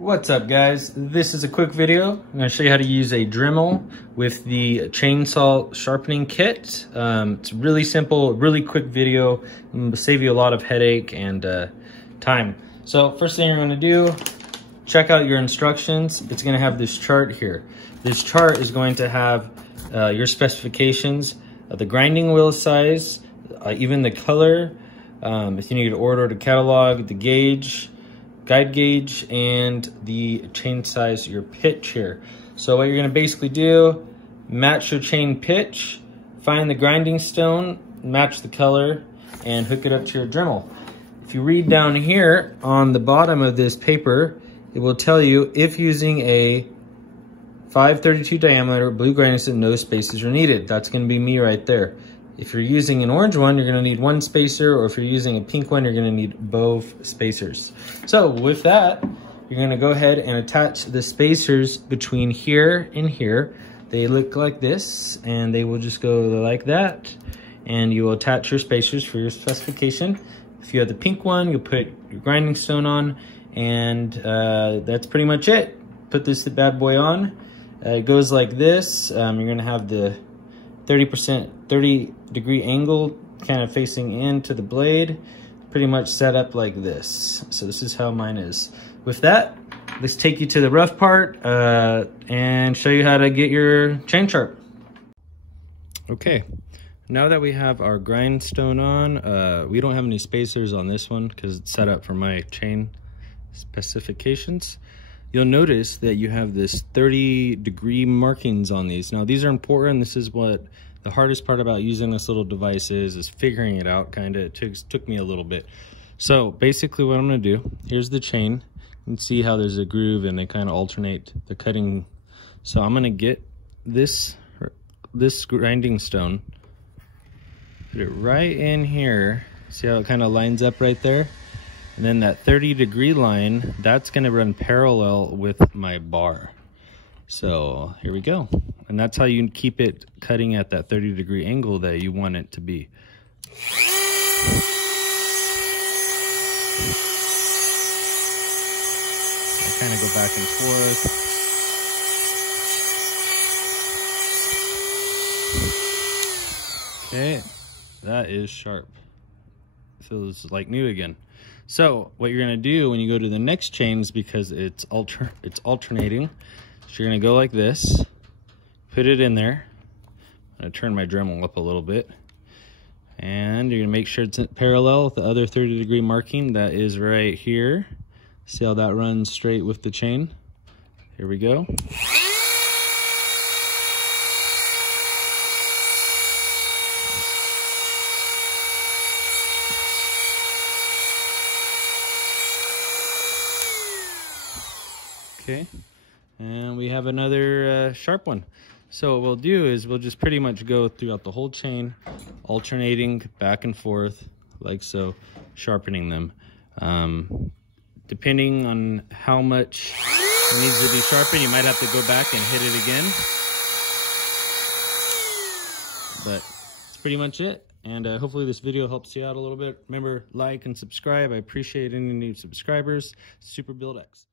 What's up, guys? This is a quick video. I'm going to show you how to use a Dremel with the chainsaw sharpening kit. It's really simple, really quick video. It'll save you a lot of headache and time. So first thing you're going to do, check out your instructions. It's going to have this chart here. This chart is going to have your specifications, the grinding wheel size, even the color, if you need to order the catalog, the gauge, guide gauge, and the chain size, your pitch here. So what you're going to basically do, match your chain pitch, find the grinding stone, match the color, and hook it up to your Dremel. If you read down here on the bottom of this paper, it will tell you if using a 532 diameter blue grinding stone, no spacers are needed. That's going to be me right there. If you're using an orange one, you're going to need one spacer, or if you're using a pink one, you're going to need both spacers. So with that, you're going to go ahead and attach the spacers between here and here. They look like this, and they will just go like that, and you will attach your spacers for your specification. If you have the pink one, you'll put your grinding stone on, and that's pretty much it. Put this bad boy on. It goes like this. You're going to have the 30 degree angle kind of facing into the blade, pretty much set up like this. So this is how mine is. With that, let's take you to the rough part and show you how to get your chain sharp. Okay, now that we have our grindstone on, we don't have any spacers on this one because it's set up for my chain specifications. You'll notice that you have this 30 degree markings on these. Now these are important. This is what the hardest part about using this little device is figuring it out, kind of. It took me a little bit. So basically what I'm gonna do, here's the chain. You can see how there's a groove and they kind of alternate the cutting. So I'm gonna get this grinding stone, put it right in here. See how it kind of lines up right there? And then that 30 degree line, that's gonna run parallel with my bar. So here we go. And that's how you keep it cutting at that 30 degree angle that you want it to be. I kind of go back and forth. Okay, that is sharp. Feels like new again. So what you're gonna do when you go to the next chains, because it's alternating, so you're gonna go like this, put it in there. I'm gonna turn my Dremel up a little bit, and you're gonna make sure it's parallel with the other 30 degree marking that is right here. See how that runs straight with the chain? Here we go. Okay, and we have another sharp one. So what we'll do is we'll just pretty much go throughout the whole chain, alternating back and forth like so, sharpening them. Depending on how much it needs to be sharpened, you might have to go back and hit it again. But that's pretty much it. And hopefully this video helps you out a little bit. Remember, like and subscribe. I appreciate any new subscribers. Super Build X.